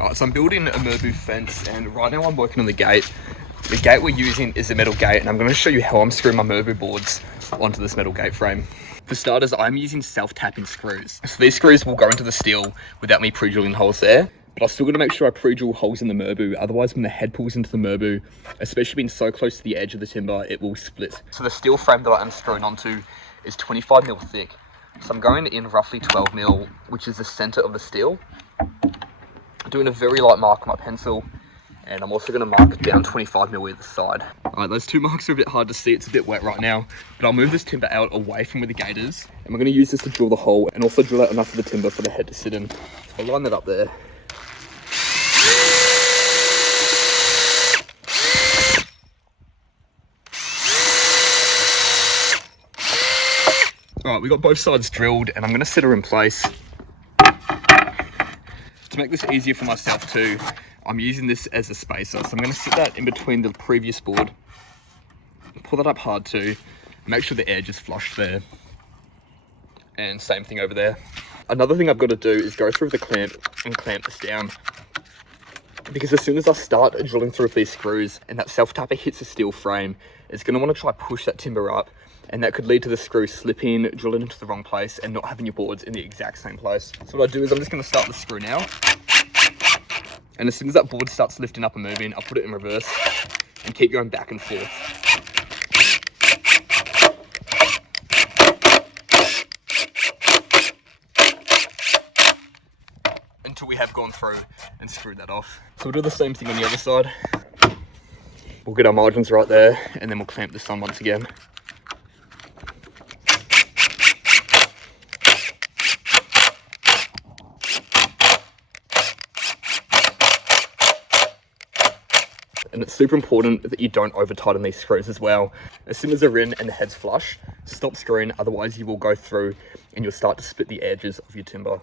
Alright, so I'm building a Merbau fence, and right now I'm working on the gate. The gate we're using is a metal gate, and I'm going to show you how I'm screwing my Merbau boards onto this metal gate frame. For starters, I'm using self-tapping screws. So these screws will go into the steel without me pre-drilling holes there, but I'm still going to make sure I pre-drill holes in the Merbau, otherwise when the head pulls into the Merbau, especially being so close to the edge of the timber, it will split. So the steel frame that I'm screwing onto is 25mm thick. So I'm going in roughly 12mm, which is the center of the steel. I'm doing a very light mark with my pencil, and I'm also going to mark down 25mm either side. Alright, those two marks are a bit hard to see, it's a bit wet right now, but I'll move this timber out away from where the gate is, and we're going to use this to drill the hole and also drill out enough of the timber for the head to sit in. So I'll line that up there. Alright, we got both sides drilled, and I'm going to set her in place. To make this easier for myself too, I'm using this as a spacer. So I'm going to sit that in between the previous board, pull that up hard too, make sure the edge is flush there. And same thing over there. Another thing I've got to do is go through the clamp and clamp this down. Because as soon as I start drilling through these screws and that self-tapper hits the steel frame, it's going to want to try push that timber up, and that could lead to the screw slipping, drilling into the wrong place, and not having your boards in the exact same place. So what I do is I'm just going to start the screw now. And as soon as that board starts lifting up and moving, I'll put it in reverse and keep going back and forth. Until we have gone through and screwed that off. So we'll do the same thing on the other side. We'll get our margins right there, and then we'll clamp this on once again. And it's super important that you don't over tighten these screws as well. As soon as they're in and the head's flush, stop screwing, otherwise you will go through and you'll start to split the edges of your timber.